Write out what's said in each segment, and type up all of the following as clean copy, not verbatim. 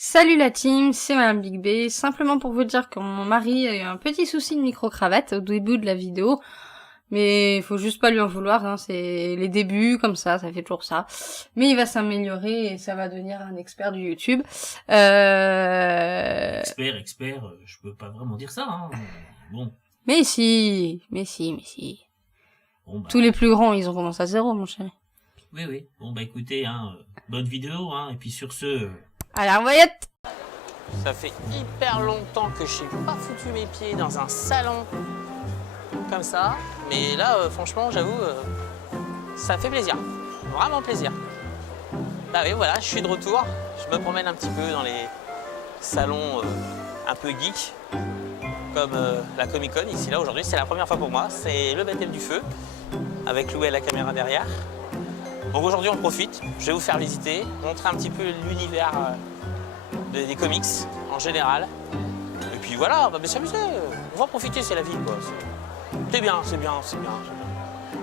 Salut la team, c'est Madame Big B, simplement pour vous dire que mon mari a eu un petit souci de micro-cravate au début de la vidéo, mais faut juste pas lui en vouloir, hein, c'est les débuts, comme ça fait toujours ça. Mais il va s'améliorer et ça va devenir un expert du YouTube. Expert, je peux pas vraiment dire ça, hein. Bon. Mais si. Bon bah... Tous les plus grands, ils ont commencé à zéro, mon chéri. Oui. Bon bah écoutez, bonne vidéo, et puis sur ce... Allez, envoyette. Ça fait hyper longtemps que je n'ai pas foutu mes pieds dans un salon comme ça. Mais là, franchement, j'avoue, ça fait plaisir. Vraiment plaisir. Bah oui, voilà, je suis de retour. Je me promène un petit peu dans les salons un peu geek, comme la Comic Con ici, là, aujourd'hui. C'est la première fois pour moi. C'est le baptême du feu, avec Loué à la caméra derrière. Donc aujourd'hui, on profite. Je vais vous faire visiter, montrer un petit peu l'univers des comics en général. Et puis voilà, on va bien s'amuser. On va profiter, c'est la vie, quoi. C'est bien.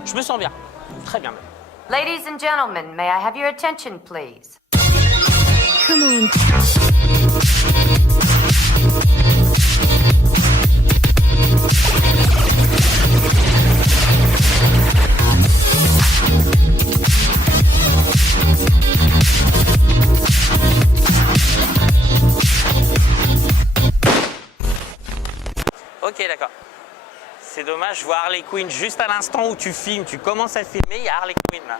Je me sens bien, très bien même. Ladies and gentlemen, may I have your attention, please? Come on. Ok, d'accord. C'est dommage, je vois Harley Quinn juste à l'instant où tu filmes, tu commences à filmer, il y a Harley Quinn là.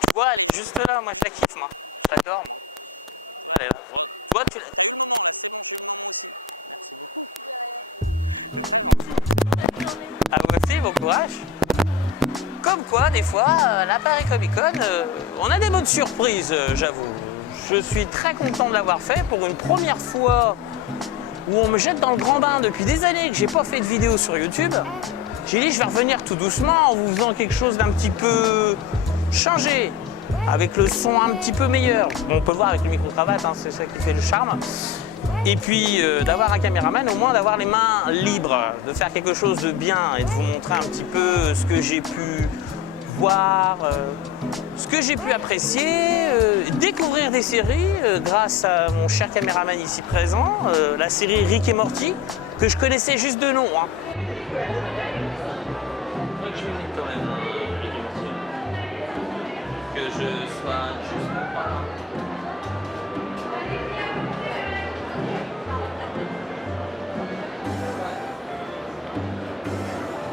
Tu vois, elle est juste là, moi je la kiffe, moi. J'adore. Elle est là. Tu vois, tu la... Ah, vous aussi, bon courage. Comme quoi, des fois, à la Paris Comic Con, on a des bonnes surprises, j'avoue. Je suis très content de l'avoir fait pour une première fois où on me jette dans le grand bain depuis des années que j'ai pas fait de vidéo sur YouTube. J'ai dit je vais revenir tout doucement en vous faisant quelque chose d'un petit peu changé, avec le son un petit peu meilleur. Bon, on peut le voir avec le micro-cravate, hein, c'est ça qui fait le charme. Et puis d'avoir un caméraman, au moins d'avoir les mains libres, de faire quelque chose de bien et de vous montrer un petit peu ce que j'ai pu voir, ce que j'ai pu apprécier, découvrir des séries grâce à mon cher caméraman ici présent, la série Rick et Morty, que je connaissais juste de nom. Hein. Que je sois juste pas là.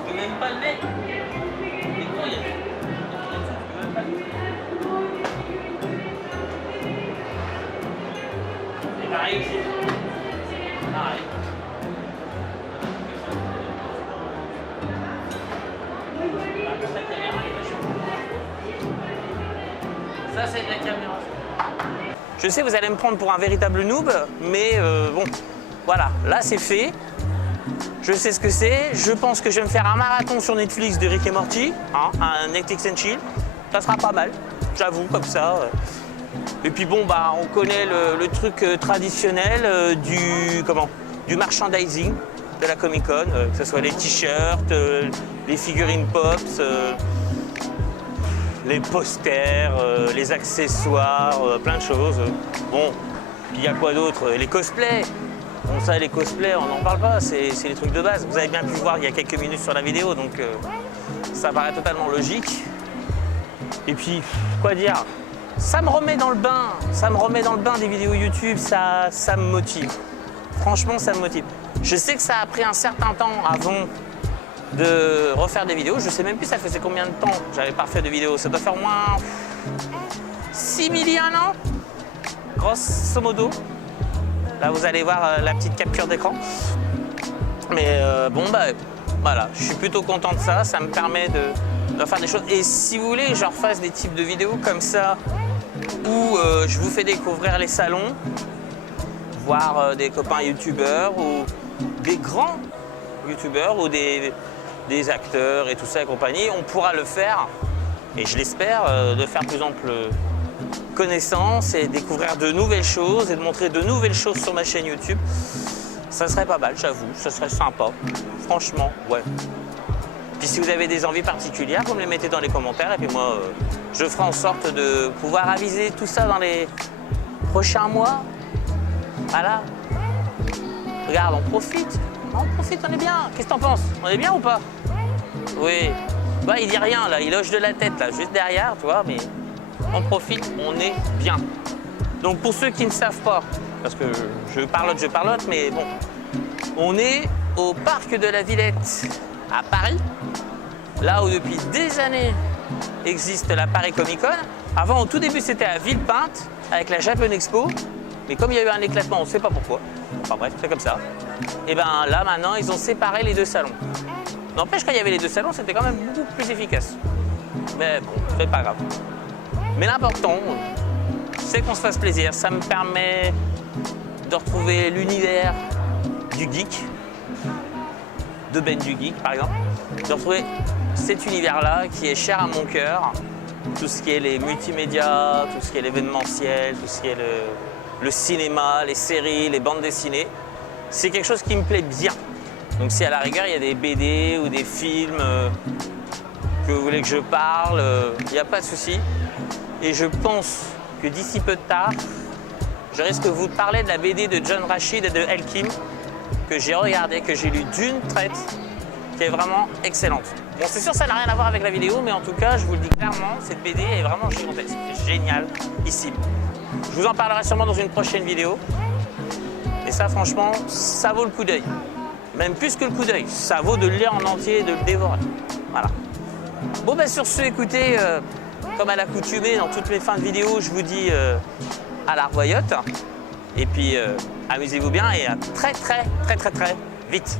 Tu peux même pas le mettre. Pareil aussi. Pareil. Ça, c'est de la caméra. Je sais, vous allez me prendre pour un véritable noob, mais bon, voilà, là c'est fait. Je sais ce que c'est. Je pense que je vais me faire un marathon sur Netflix de Rick et Morty, hein, un Netflix and Chill. Ça sera pas mal, j'avoue, comme ça. Et puis bon, bah, on connaît le truc traditionnel du merchandising de la Comic Con, que ce soit les t-shirts, les figurines Pops, les posters, les accessoires, plein de choses. Bon, il y a quoi d'autre? Les cosplays. Bon, ça, les cosplays, on n'en parle pas, c'est les trucs de base. Vous avez bien pu voir il y a quelques minutes sur la vidéo, donc ça paraît totalement logique. Et puis, quoi dire? Ça me remet dans le bain, des vidéos YouTube, ça me motive. Franchement, ça me motive. Je sais que ça a pris un certain temps avant de refaire des vidéos. Je sais même plus ça faisait combien de temps que j'avais pas fait de vidéos. Ça doit faire au moins 6 millions ans, grosso modo. Là, vous allez voir la petite capture d'écran. Mais bon, bah voilà, je suis plutôt content de ça. Ça me permet de faire des choses. Et si vous voulez que je refasse des types de vidéos comme ça, où je vous fais découvrir les salons, voir des copains youtubeurs ou des grands youtubeurs ou des acteurs et tout ça et compagnie, on pourra le faire, et je l'espère, de faire plus ample connaissance et découvrir de nouvelles choses et de montrer de nouvelles choses sur ma chaîne YouTube. Ça serait pas mal, j'avoue, ça serait sympa, franchement, ouais. Puis si vous avez des envies particulières, vous me les mettez dans les commentaires et puis moi, je ferai en sorte de pouvoir aviser tout ça dans prochains mois. Voilà. Regarde, on profite. On est bien. Qu'est-ce que t'en penses? On est bien ou pas? Oui. Bah, il dit rien, là. Il hoche de la tête, là, juste derrière, tu vois, mais on profite, on est bien. Donc, pour ceux qui ne savent pas, parce que je parlote, mais bon, on est au parc de la Villette à Paris, là où depuis des années existe la Paris Comic Con. Avant, au tout début, c'était à Villepinte, avec la Japan Expo, mais comme il y a eu un éclatement, on ne sait pas pourquoi, enfin bref, c'est comme ça, et bien là, maintenant, ils ont séparé les deux salons. N'empêche, quand il y avait les deux salons, c'était quand même beaucoup plus efficace. Mais bon, c'est pas grave. Mais l'important, c'est qu'on se fasse plaisir. Ça me permet de retrouver l'univers du geek, de Ben du Geek par exemple, de retrouver cet univers-là qui est cher à mon cœur, tout ce qui est les multimédias, tout ce qui est l'événementiel, tout ce qui est le cinéma, les séries, les bandes dessinées, c'est quelque chose qui me plaît bien. Donc si à la rigueur il y a des BD ou des films que vous voulez que je parle, il n'y a pas de souci. Et je pense que d'ici peu de temps, je risque de vous parler de la BD de John Rashid et de El Kim, que j'ai regardé, que j'ai lu d'une traite, qui est vraiment excellente. Bon, c'est sûr, ça n'a rien à voir avec la vidéo, mais en tout cas, je vous le dis clairement, cette BD est vraiment gigantesque, géniale, ici. Je vous en parlerai sûrement dans une prochaine vidéo. Et ça, franchement, ça vaut le coup d'œil. Même plus que le coup d'œil, ça vaut de le lire en entier et de le dévorer. Voilà. Bon, ben sur ce, écoutez, comme à l'accoutumée, dans toutes mes fins de vidéo, je vous dis à la revoyote. Et puis, amusez-vous bien et à très vite.